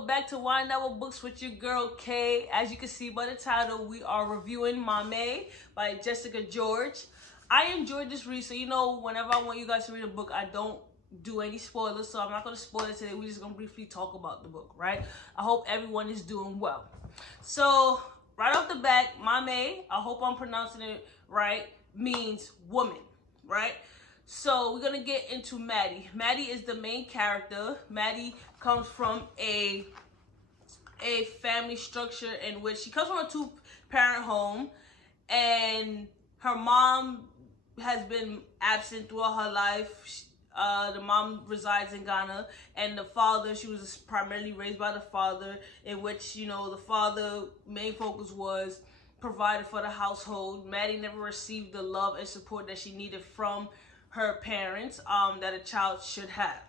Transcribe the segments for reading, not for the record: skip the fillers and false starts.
welcome back to Wine Our Books with your girl Kay. As you can see by the title, we are reviewing Maame by Jessica George. I enjoyed this read, so you know whenever I want you guys to read a book, I don't do any spoilers, so I'm not going to spoil it today. We're just going to briefly talk about the book, right? I hope everyone is doing well. So, right off the bat, Maame, I hope I'm pronouncing it right, means woman, right? So we're gonna get into Maddie. Maddie is the main character. Maddie comes from a family structure in which she comes from a two-parent home, and her mom has been absent throughout her life. The mom resides in Ghana, and the father, she was primarily raised by the father, in which, you know, the father main focus was provided for the household. Maddie never received the love and support that she needed from her parents that a child should have.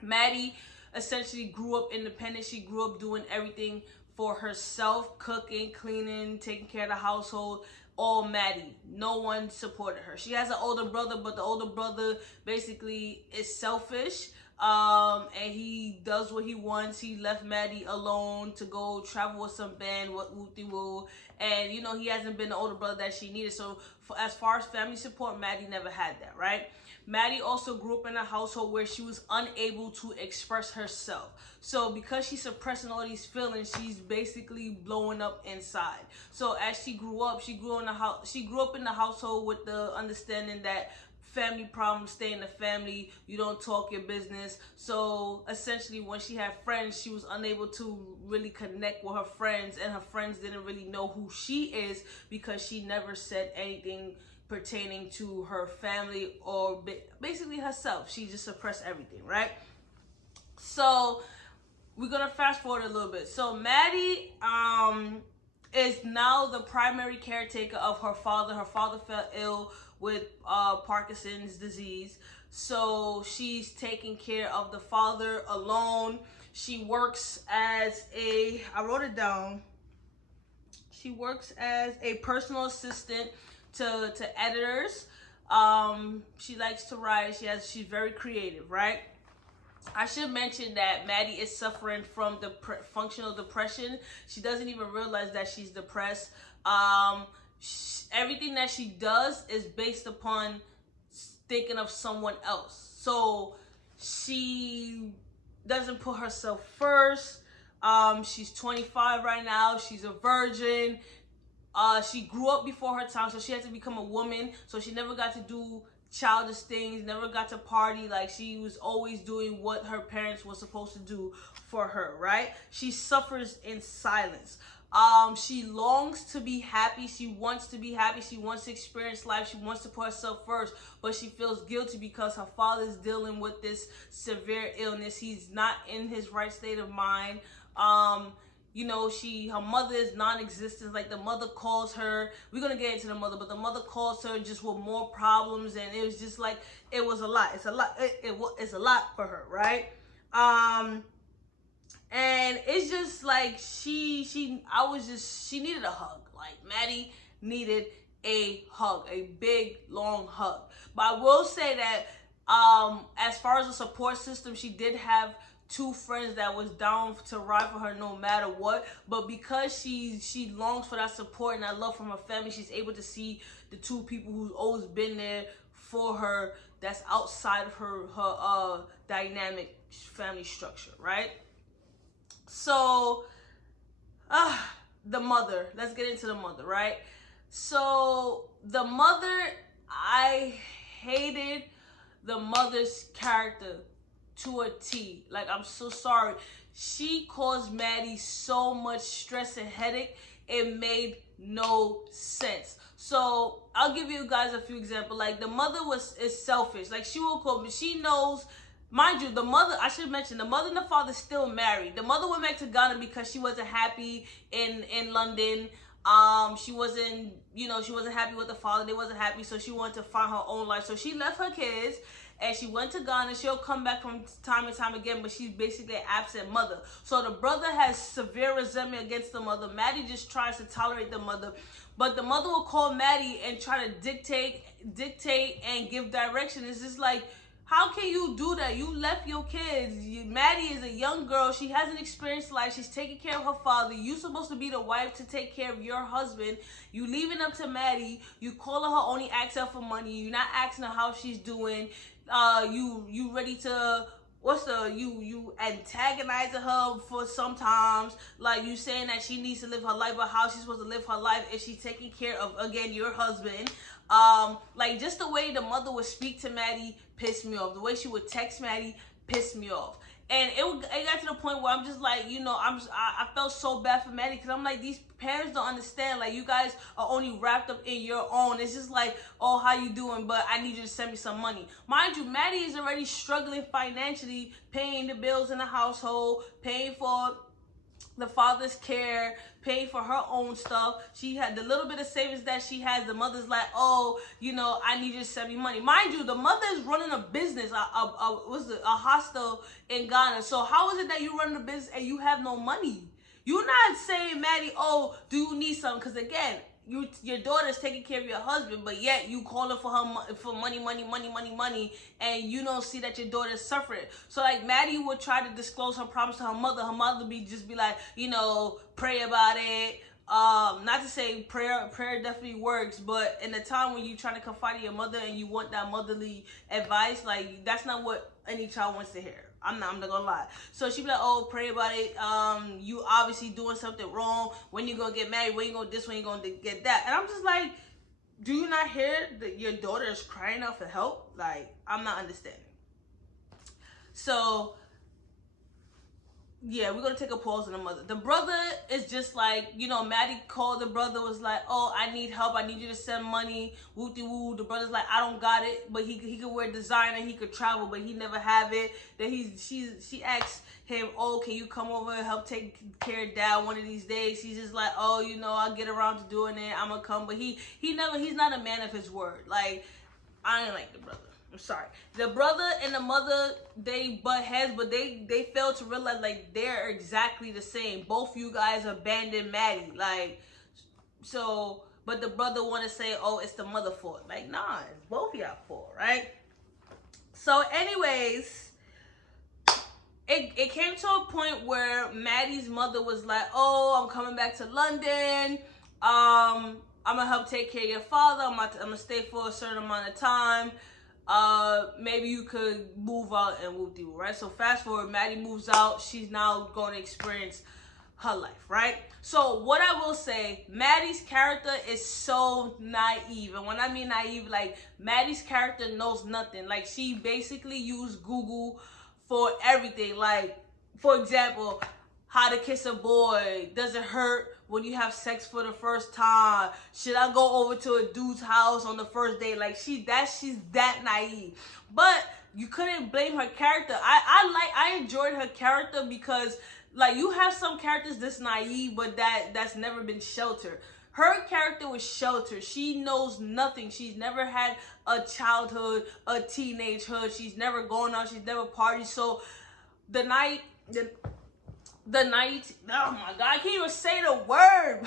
Maddie essentially grew up independent. She grew up doing everything for herself, cooking, cleaning, taking care of the household, all Maddie. No one supported her. She has an older brother, but the older brother basically is selfish, and he does what he wants. He left Maddie alone to go travel with some band, woo, and you know, he hasn't been the older brother that she needed. So as far as family support, Maddie never had that, right? Maddie also grew up in a household where she was unable to express herself. So because she's suppressing all these feelings, she's basically blowing up inside. So as she grew up, she grew up in the household with the understanding that family problems stay in the family. You don't talk your business. So essentially, when she had friends, she was unable to really connect with her friends, and her friends didn't really know who she is because she never said anything pertaining to her family or basically herself. She just suppressed everything, right? So we're gonna fast forward a little bit. So Maddie is now the primary caretaker of her father. Her father fell ill with Parkinson's disease, so she's taking care of the father alone. She works as I wrote it down, she works as a personal assistant to editors. She likes to write. She's very creative, right? I should mention that Maddie is suffering from functional depression. She doesn't even realize that she's depressed. Everything that she does is based upon thinking of someone else. So she doesn't put herself first. She's 25 right now. She's a virgin. She grew up before her time, so she had to become a woman. So she never got to do childish things, never got to party. Like, she was always doing what her parents were supposed to do for her, right? She suffers in silence. She longs to be happy. She wants to be happy. She wants to experience life. She wants to put herself first, but she feels guilty because her father's dealing with this severe illness. He's not in his right state of mind. You know, her mother is non-existent. Like, the mother calls her, we're gonna get into the mother, but the mother calls her just with more problems, and it was just like, it was a lot. It's a lot. It's a lot for her, right? And it's just like she needed a hug. Like, Maddie needed a hug, a big, long hug. But I will say that as far as a support system, she did have two friends that was down to ride for her no matter what. But because she longs for that support and that love from her family, she's able to see the two people who's always been there for her, that's outside of her dynamic family structure, right? So the mother, let's get into the mother, right? So the mother, I hated the mother's character to a T. Like, I'm so sorry. She caused Maddie so much stress and headache. It made no sense. So I'll give you guys a few examples. Like, the mother is selfish. Like, she will call, but she knows. Mind you, the mother, I should mention, the mother and the father still married. The mother went back to Ghana because she wasn't happy in London. She wasn't happy with the father. They wasn't happy, so she wanted to find her own life. So she left her kids and she went to Ghana. She'll come back from time and time again, but she's basically an absent mother. So the brother has severe resentment against the mother. Maddie just tries to tolerate the mother, but the mother will call Maddie and try to dictate and give direction. It's just like, How can you do that? You left your kids. Maddie is a young girl. She hasn't experienced life. She's taking care of her father. You're supposed to be the wife to take care of your husband. You leaving up to Maddie. You calling her, only asking her for money. You're not asking her how she's doing. You ready to you antagonizing her for sometimes, like you saying that she needs to live her life, but how she's supposed to live her life if she's taking care of, again, your husband. Like, just the way the mother would speak to Maddie pissed me off. The way she would text Maddie pissed me off. And it got to the point where I'm just like, I felt so bad for Maddie, because I'm like, these parents don't understand. Like, you guys are only wrapped up in your own. It's just like, oh, how you doing? But I need you to send me some money. Mind you, Maddie is already struggling financially, paying the bills in the household, paying for the father's care, paying for her own stuff. She had the little bit of savings that she has. The mother's like, oh, I need you to send me money. Mind you, the mother is running a business, a hostel in Ghana. So how is it that you run a business and you have no money? You're not saying, Maddie, oh, do you need something? Because again, your daughter's taking care of your husband, but yet you calling for her for money, and you don't see that your daughter's suffering. So like, Maddie would try to disclose her problems to her mother. Her mother would just be like, pray about it. Not to say prayer definitely works, but in the time when you're trying to confide in your mother and you want that motherly advice, like, that's not what any child wants to hear. I'm not gonna lie. So she'd be like, oh, pray about it. You obviously doing something wrong. When you gonna get married? When you gonna this? When you gonna get that? And I'm just like, do you not hear that your daughter is crying out for help? Like, I'm not understanding. So yeah, we're gonna take a pause on the mother. The brother is just like, Maddie called the brother, was like, oh, I need help, I need you to send money, woo-de-woo. The brother's like, I don't got it, but he could wear designer, he could travel, but he never have it. Then she asked him, oh, can you come over and help take care of dad one of these days? He's just like, oh, I'll get around to doing it, I'm gonna come. But he's not a man of his word. Like, I didn't like the brother. I'm sorry. The brother and the mother, they butt heads, but they fail to realize, like, they're exactly the same. Both you guys abandoned Maddie. Like, so, but the brother want to say, oh, it's the mother fault. Like, nah, it's both y'all fault, right? So anyways, it came to a point where Maddie's mother was like, oh, I'm coming back to London. I'm going to help take care of your father. I'm going to stay for a certain amount of time. Maybe you could move out and whoop you, right? So fast forward, Maddie moves out. She's now going to experience her life, right? So what I will say, Maddie's character is so naive. And when I mean naive, like, Maddie's character knows nothing. Like, she basically used Google for everything. Like, for example, how to kiss a boy. Does it hurt when you have sex for the first time? Should I go over to a dude's house on the first day? Like, she's that naive. But you couldn't blame her character. I enjoyed her character because, like, you have some characters that's naive, but that's never been sheltered. Her character was sheltered. She knows nothing. She's never had a childhood, a teenagehood. She's never gone out. She's never partied. So the night, oh my God, I can't even say the word.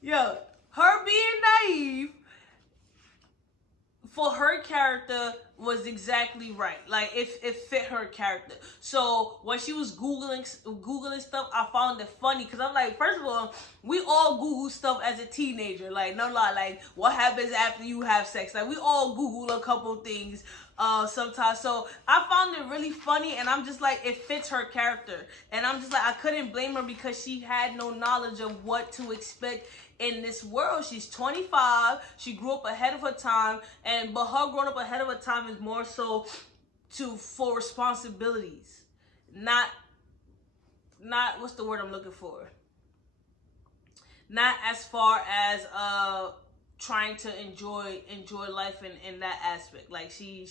Yo, her being naive for her character was exactly right. Like, it fit her character. So when she was Googling stuff, I found it funny, because I'm like, first of all, we all Google stuff as a teenager. Like, no lie, like, what happens after you have sex? Like, we all Google a couple things sometimes. So I found it really funny, and I'm just like, it fits her character. And I'm just like, I couldn't blame her, because she had no knowledge of what to expect in this world. She's 25. She grew up ahead of her time, but her growing up ahead of her time is more so for responsibilities, not what's the word I'm looking for? Not as far as trying to enjoy life in that aspect. Like, she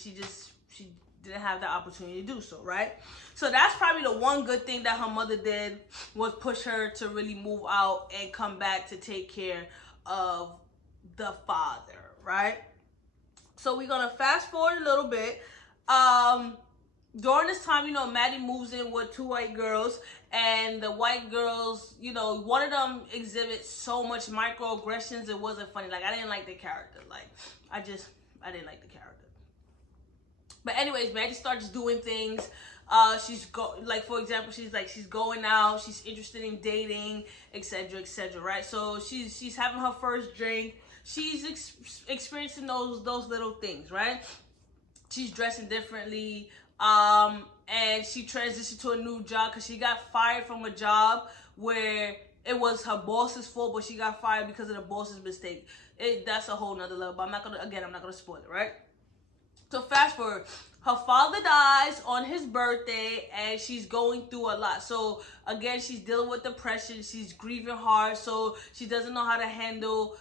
didn't have the opportunity to do so, right? So that's probably the one good thing that her mother did, was push her to really move out and come back to take care of the father, right? So we're gonna fast forward a little bit. during this time, you know, Maddie moves in with two white girls, and the white girls, you know, one of them exhibits so much microaggressions, it wasn't funny. Like, I didn't like the character. Like, I didn't like the character. But anyways, Maddie starts doing things. Like, for example, she's going out, she's interested in dating, etc., etc., right? So she's having her first drink. She's experiencing those little things, right? She's dressing differently, and she transitioned to a new job because she got fired from a job where it was her boss's fault, but she got fired because of the boss's mistake. That's a whole nother level, but I'm not gonna spoil it, right? So fast forward, her father dies on his birthday, and she's going through a lot. So again, she's dealing with depression, she's grieving hard, so she doesn't know how to handle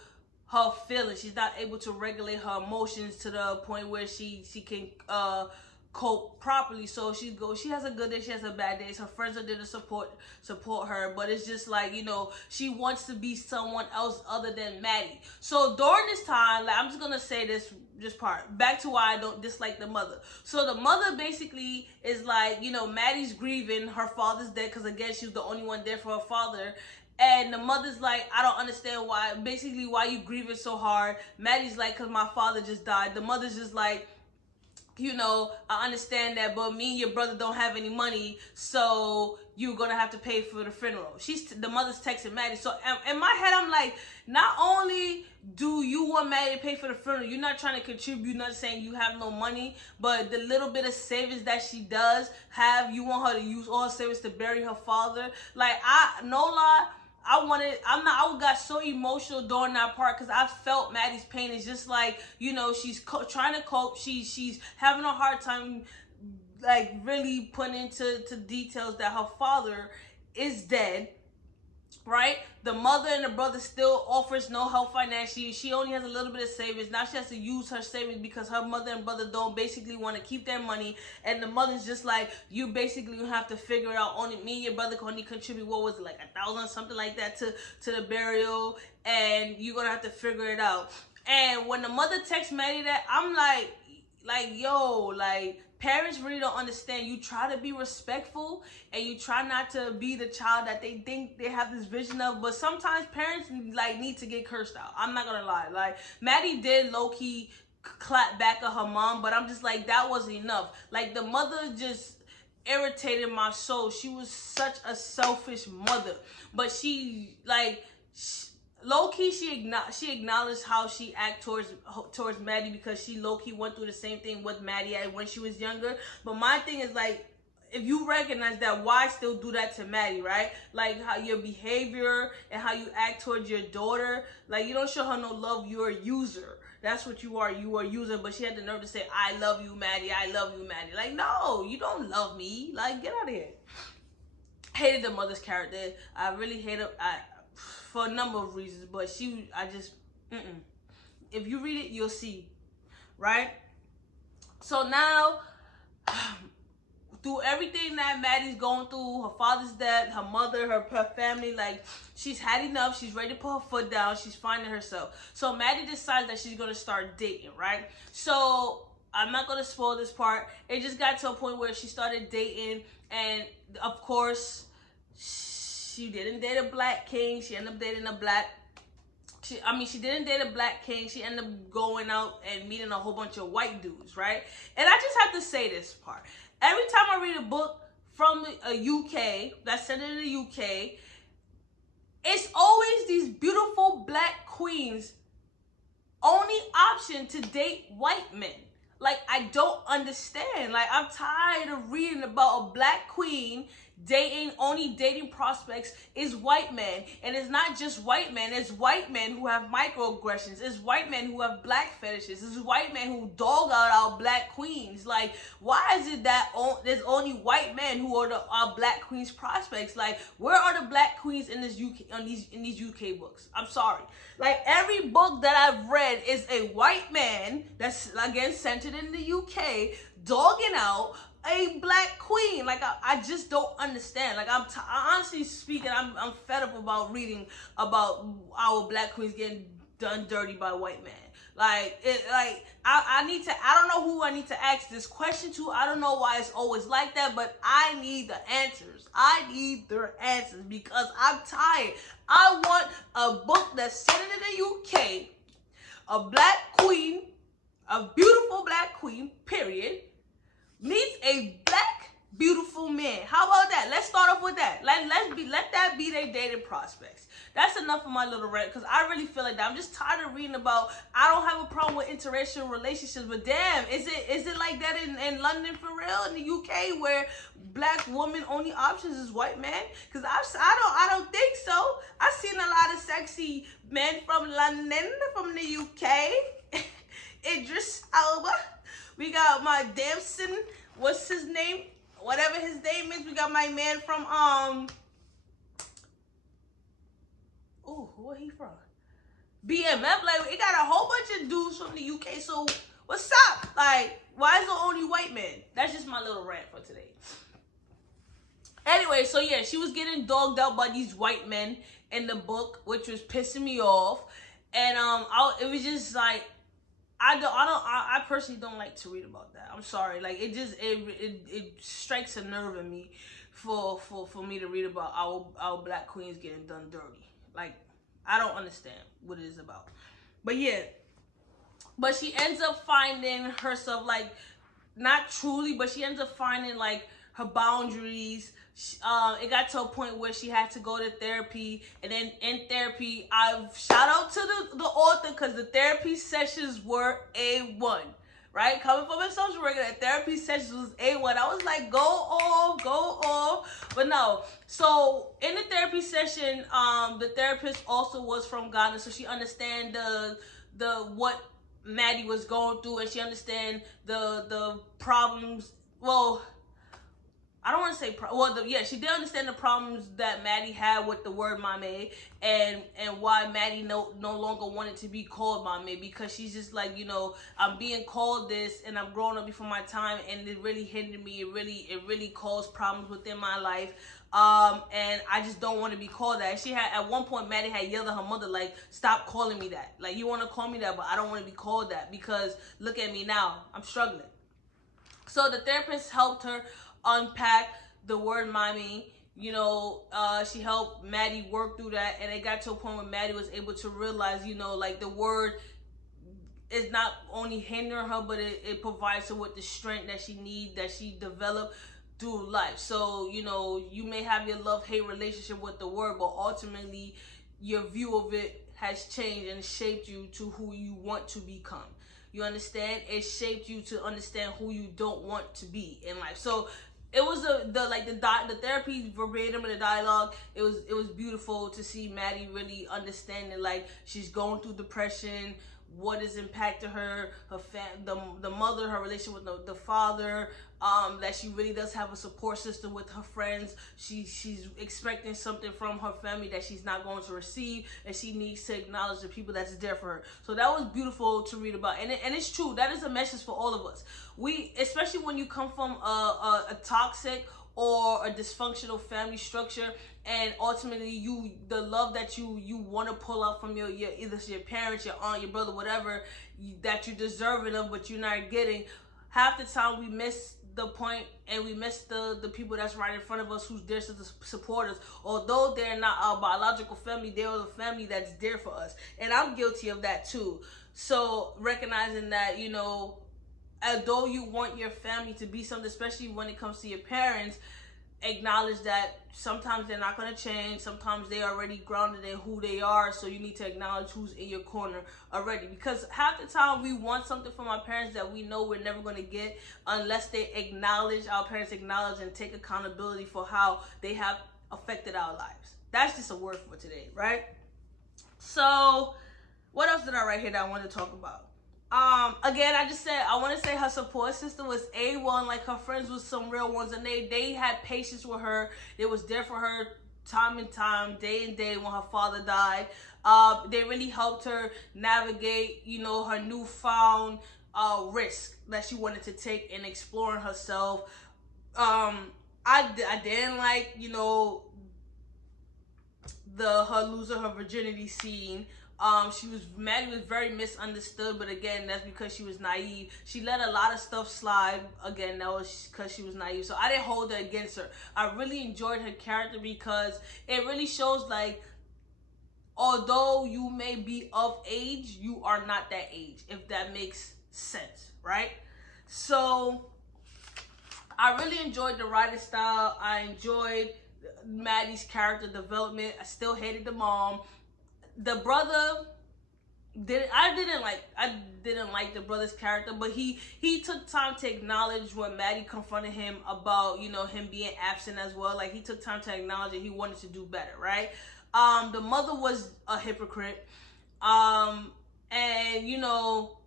her feelings. She's not able to regulate her emotions to the point where she can cope properly. So she has a good day, she has a bad day. Her friends are there to support her, but it's just like, you know, she wants to be someone else other than Maddie. So during this time, like, I'm just gonna say this part back to why I don't dislike the mother. So the mother basically is like, you know, Maddie's grieving, her father's dead, because again, she was the only one there for her father. And the mother's like, I don't understand why you grieving so hard. Maddie's like, because my father just died. The mother's just like, you know, I understand that, but me and your brother don't have any money, so you're gonna have to pay for the funeral. The mother's texting Maddie. So in my head, I'm like, not only do you want Maddie to pay for the funeral, you're not trying to contribute, not saying you have no money, but the little bit of savings that she does have, you want her to use all her savings to bury her father. Like, no lie, I got so emotional during that part because I felt Maddie's pain. It's just like, you know, she's trying to cope. She's having a hard time, like, really putting into details that her father is dead, right? The mother and the brother still offers no help financially. She only has a little bit of savings. Now she has to use her savings because her mother and brother don't basically want to keep their money. And the mother's just like, you basically have to figure out, only me and your brother can only contribute, what was it, like $1,000, something like that, to the burial. And you're going to have to figure it out. And when the mother texts Maddie that, I'm like, yo, like, parents really don't understand. You try to be respectful and you try not to be the child that they think they have this vision of, but sometimes parents, like, need to get cursed out. I'm not gonna lie. Like, Maddie did low-key clap back at her mom, but I'm just like, that wasn't enough. Like, the mother just irritated my soul. She was such a selfish mother, but low-key, she acknowledged how she act towards Maddie, because she low-key went through the same thing with Maddie when she was younger. But my thing is, like, if you recognize that, why still do that to Maddie, right? Like, how your behavior and how you act towards your daughter, like, you don't show her no love. You're a user. That's what you are. You are a user. But she had the nerve to say, I love you, Maddie. I love you, Maddie. Like, no, you don't love me. Like, get out of here. Hated the mother's character. I really hate her. For a number of reasons, but if you read it, you'll see, right? So now, through everything that Maddie's going through, her father's dead, her mother, her family, like, she's had enough. She's ready to put her foot down. She's finding herself. So Maddie decides that she's gonna start dating, right? So I'm not gonna spoil this part. It just got to a point where she started dating, and of course, she didn't date a black king. She ended up dating a black. She didn't date a black king. She ended up going out and meeting a whole bunch of white dudes, right? And I just have to say this part. Every time I read a book from a UK, that's set in the UK, it's always these beautiful black queens' only option to date white men. Like, I don't understand. Like, I'm tired of reading about a black queen only dating prospects is white men. And it's not just white men, it's white men who have microaggressions, it's white men who have black fetishes, it's white men who dog out our black queens. Like, why is it that there's only white men who are our black queens prospects? Like, where are the black queens in this in these UK books? I'm sorry. Like, every book that I've read is a white man that's, again, centered in the UK, dogging out a black queen. Like, I just don't understand. Like, honestly speaking, I'm fed up about reading about our black queens getting done dirty by a white man. I don't know who I need to ask this question to. I don't know why it's always like that, but I need the answers. I need their answers because I'm tired. I want a book that's set in the UK, a black queen, a beautiful black queen, period, meets a black beautiful man. How about that? Let's start off with that. Let that be their dating prospects. That's enough of my little rant because I really feel like that. I'm just tired of reading about. I don't have a problem with interracial relationships, but damn, is it like that in London for real, in the UK, where black woman only options is white man? Because I don't think so. I've seen a lot of sexy men from London, from the UK. Idris Elba. We got my Damson. What's his name? Whatever his name is. We got my man from where he from? BMF. Like, we got a whole bunch of dudes from the UK. So what's up? Like, why is the only white man? That's just my little rant for today. Anyway, so yeah, she was getting dogged out by these white men in the book, which was pissing me off. And it was just like, I personally don't like to read about that. I'm sorry. Like, it strikes a nerve in me for me to read about our black queens getting done dirty. Like, I don't understand what it is about. But yeah. But she ends up finding herself, like, not truly, but she ends up finding, like, her boundaries. It got to a point where she had to go to therapy, and then in therapy, I shout out to the author because the therapy sessions were A1, right? Coming from a social worker, the therapy sessions was A1. I was like, go off. But no. So in the therapy session, the therapist also was from Ghana, so she understand the what Maddie was going through, and she understand the problems. Well, I don't want to say she did understand the problems that Maddie had with the word Maame, and why Maddie no longer wanted to be called Maame, because she's just like, I'm being called this and I'm growing up before my time, and it really hindered me. It really caused problems within my life. And I just don't want to be called that. She had, at one point, Maddie had yelled at her mother, like, stop calling me that. Like, you want to call me that, but I don't want to be called that, because look at me now. I'm struggling. So the therapist helped her unpack the word Maame. She helped Maddie work through that, and it got to a point where Maddie was able to realize, like, the word is not only hindering her, but it provides her with the strength that she needs, that she developed through life. So, you may have your love-hate relationship with the word, but ultimately your view of it has changed and shaped you to who you want to become. You understand? It shaped you to understand who you don't want to be in life. So it was the therapy verbatim in the dialogue. It was beautiful to see Maddie really understanding, like, she's going through depression, what is impacting her the mother, her relationship with the father, that she really does have a support system with her friends. She's expecting something from her family that she's not going to receive, and she needs to acknowledge the people that's there for her. So that was beautiful to read about, and it's true. That is a message for all of us. Especially when you come from a toxic or a dysfunctional family structure, and ultimately the love that you want to pull out from your either your parents, your aunt, your brother, whatever, that you're deserving of, but you're not getting. Half the time we miss the point, and we miss the people that's right in front of us, who's there to support us. Although they're not our biological family, they're the family that's there for us, and I'm guilty of that too. So recognizing that, although you want your family to be something, especially when it comes to your parents, acknowledge that sometimes they're not going to change. Sometimes they're already grounded in who they are, so you need to acknowledge who's in your corner already. Because half the time we want something from our parents that we know we're never going to get unless our parents acknowledge and take accountability for how they have affected our lives. That's just a word for today, right? So what else did I write here that I wanted to talk about? Again, I want to say her support system was A1. Like, her friends was some real ones, and they had patience with her. They was there for her time and time, day and day when her father died. They really helped her navigate, her newfound risk that she wanted to take in exploring herself. I didn't like, her losing her virginity scene. Maddie was very misunderstood, but again, that's because she was naive. She let a lot of stuff slide. Again, that was because she was naive. So I didn't hold it against her. I really enjoyed her character because it really shows like, although you may be of age, you are not that age, if that makes sense, right? So I really enjoyed the writing style. I enjoyed Maddie's character development. I still hated the mom. The brother, I didn't like the brother's character, but he took time to acknowledge when Maddie confronted him about, you know, him being absent as well. Like, he took time to acknowledge that he wanted to do better, right? The mother was a hypocrite, and you know,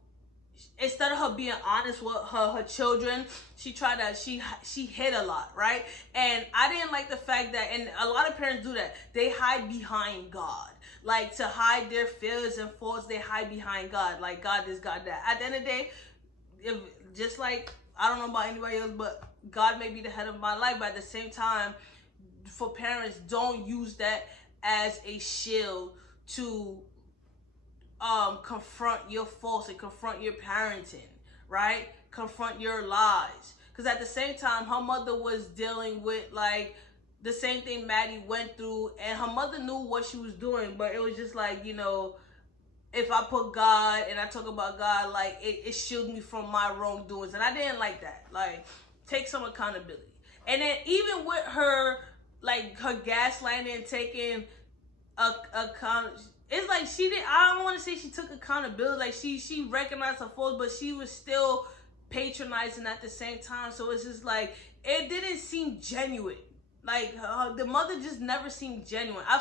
instead of her being honest with her children, she hid a lot, right? And I didn't like the fact that, and a lot of parents do that, they hide behind God. Like, to hide their fears and faults, they hide behind God. Like, God this, God that. At the end of the day, just like, I don't know about anybody else, but God may be the head of my life. But at the same time, for parents, don't use that as a shield to confront your faults and confront your parenting, right? Confront your lies. Because at the same time, her mother was dealing with like the same thing Maddie went through, and her mother knew what she was doing, but it was just like, you know, if I put God and I talk about God, like it shields me from my wrongdoings, and I didn't like that. Like, take some accountability. And then even with her, like her gaslighting and taking it's like she didn't. I don't want to say she took accountability. Like she recognized her faults, but she was still patronizing at the same time. So it's just like it didn't seem genuine. Like the mother just never seemed genuine. I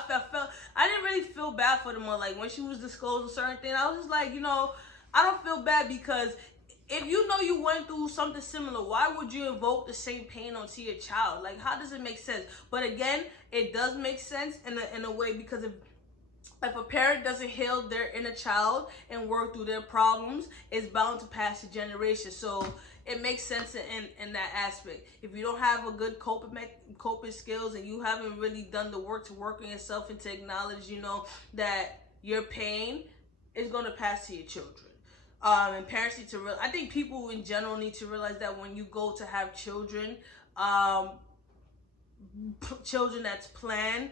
didn't really feel bad for the mother. Like when she was disclosing certain things, I was just like, you know, I don't feel bad because if you know you went through something similar, why would you invoke the same pain onto your child? Like, how does it make sense? But again, it does make sense in a way, because if a parent doesn't heal their inner child and work through their problems, it's bound to pass the generation. So it makes sense in that aspect. If you don't have a good coping skills, and you haven't really done the work to work on yourself and to acknowledge, you know, that your pain is going to pass to your children. And parents need to realize, I think people in general need to realize that when you go to have children, children that's planned,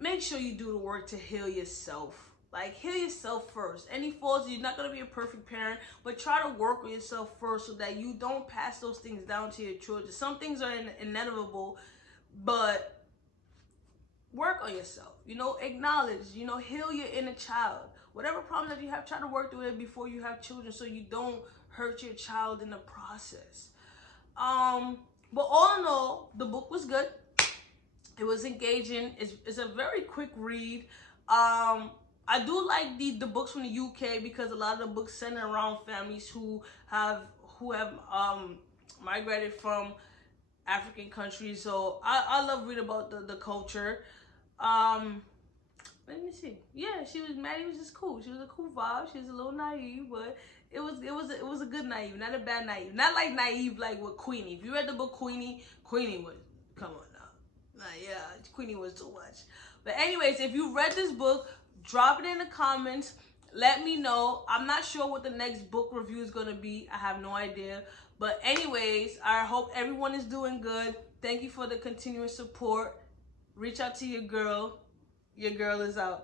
make sure you do the work to heal yourself. Like, heal yourself first. Any faults, you're not going to be a perfect parent, but try to work on yourself first so that you don't pass those things down to your children. Some things are inevitable, but work on yourself. You know, acknowledge, you know, heal your inner child. Whatever problem that you have, try to work through it before you have children so you don't hurt your child in the process. But all in all, the book was good. It was engaging. It's a very quick read. I do like the books from the UK because a lot of the books center around families who have migrated from African countries. So I love reading about the culture. Let me see. Yeah, Maddie was just cool. She was a cool vibe. She was a little naive, but it was a good naive, not a bad naive. Not like naive like with Queenie. If you read the book Queenie was, come on now. Yeah, Queenie was too much. But anyways, if you read this book, drop it in the comments. Let me know. I'm not sure what the next book review is gonna be. I have no idea. But anyways, I hope everyone is doing good. Thank you for the continuous support. Reach out to your girl. Your girl is out.